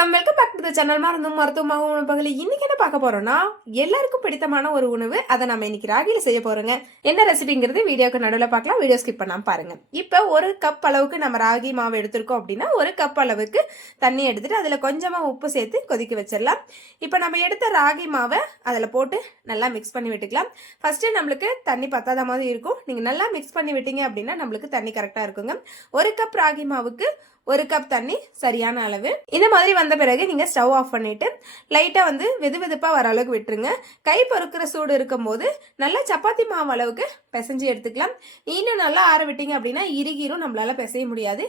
Welcome back to the channel. மருத்துவமாகவும் உணவுகளை இன்னைக்கு என்ன பார்க்க போறோம்னா, எல்லாருக்கும் பிடித்தமான ஒரு உணவு. அதை நம்ம இன்னைக்கு ராகில செய்ய போறோங்க. என்ன ரெசிபிங்கிறது வீடியோக்கு நடுவில் பார்க்கலாம். வீடியோ ஸ்கிப் பண்ணாம பாருங்க. இப்போ ஒரு கப் அளவுக்கு நம்ம ராகி மாவு எடுத்திருக்கோம் அப்படின்னா ஒரு கப் அளவுக்கு தண்ணி எடுத்துட்டு அதுல கொஞ்சமா உப்பு சேர்த்து கொதிக்க வச்சிடலாம். இப்போ நம்ம எடுத்த ராகி மாவை அதில் போட்டு நல்லா மிக்ஸ் பண்ணி விட்டுக்கலாம். ஃபர்ஸ்ட் நம்மளுக்கு தண்ணி பத்தாத மாதிரி இருக்கும். நீங்க நல்லா மிக்ஸ் பண்ணி விட்டீங்க அப்படின்னா நம்மளுக்கு தண்ணி கரெக்டா இருக்குங்க. ஒரு கப் ராகி மாவுக்கு ஒரு கப் தண்ணி சரியான அளவு. இந்த மாதிரி வந்த பிறகு நீங்க ஸ்டவ் ஆஃப் பண்ணிட்டு லைட்டா வெது வெதுப்பா வர அளவுக்கு விட்டுருங்க. கை பொறுக்கிற சூடு இருக்கும் போது நல்லா சப்பாத்தி மாவு அளவுக்கு பிசைஞ்சு எடுத்துக்கலாம். இன்னும் நல்லா ஆற விட்டீங்க அப்படின்னா இறுகிரும், நம்மளால பிசைய முடியாது.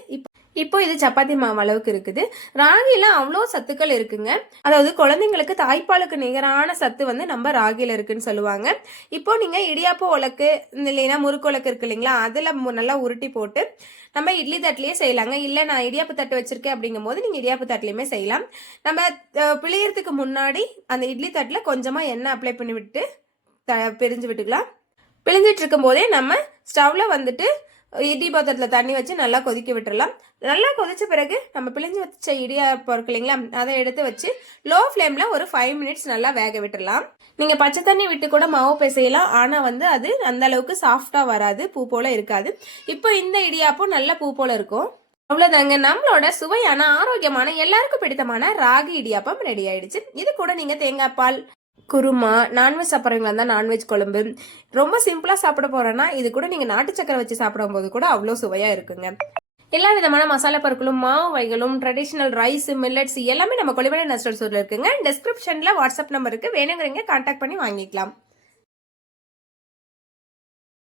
இப்போ இது சப்பாத்தி மாவு அளவுக்கு இருக்குது. ராகில அவ்வளோ சத்துக்கள் இருக்குங்க. அதாவது குழந்தைங்களுக்கு தாய்ப்பாலுக்கு நிகரான சத்து நம்ம ராகில இருக்குன்னு சொல்லுவாங்க. இப்போ நீங்க இடியாப்ப உலக்கு இல்லைன்னா முறுக்கு உலக்கு இருக்கு இல்லைங்களா, அதுல நல்லா உருட்டி போட்டு நம்ம இட்லி தட்டுலயே செய்யலாங்க. இல்ல நான் இடியாப்பு தட்டு வச்சிருக்கேன் அப்படிங்கும் போது நீங்க இடியாப்பு தட்டுலயுமே செய்யலாம். நம்ம பிழியறதுக்கு முன்னாடி அந்த இட்லி தட்டுல கொஞ்சமா எண்ணெய் அப்ளை பண்ணி விட்டு பிரிஞ்சு விட்டுக்கலாம். பிழிஞ்சிட்டு இருக்கும் போதே நம்ம ஸ்டவ்ல இட்லி பாத்திரத்தில் தண்ணி வச்சு நல்லா கொதிக்க விட்டுறலாம். நல்லா கொதிச்ச பிறகு நம்ம பிழிஞ்சு வச்ச இடியாப்பம் இருக்கு இல்லைங்களா, அதை எடுத்து வச்சு லோ ஃப்ளேம்ல ஒரு 5 மினிட்ஸ் நல்லா வேக விட்டுறலாம். நீங்க பச்சை தண்ணி விட்டு கூட மாவு பிசையலாம். ஆனா அது அந்த அளவுக்கு சாஃப்டா வராது, பூ போல இருக்காது. இப்போ இந்த இடியாப்பம் நல்ல பூ போல இருக்கும். அவ்வளவுதாங்க, நம்மளோட சுவையான ஆரோக்கியமான எல்லாருக்கும் பிடித்தமான ராகி இடியாப்பம் ரெடி ஆயிடுச்சு. இது கூட நீங்க தேங்காய் பால், குருமா, நான்வெஜ் சாப்பிட்றவங்களா இருந்தால் நான்வெஜ் குழம்பு, ரொம்ப சிம்பிளா சாப்பிட போறேன்னா இது கூட நீங்க நாட்டு சக்கரை வச்சு சாப்பிடும் போது கூட அவ்வளோ சுவையா இருக்குங்க. எல்லா விதமான மசாலா பொருட்களும், மாவு வகைகளும், ட்ரெடிஷனல் ரைஸ், மில்லட்ஸ் எல்லாமே நம்ம கொலிமலை நேச்சுரல் ஸ்டோர்ல இருக்குங்க. டிஸ்கிரிப்ஷன்ல வாட்ஸ்அப் நம்பருக்கு வேணுங்கிறீங்க கான்டாக்ட் பண்ணி வாங்கிக்கலாம்.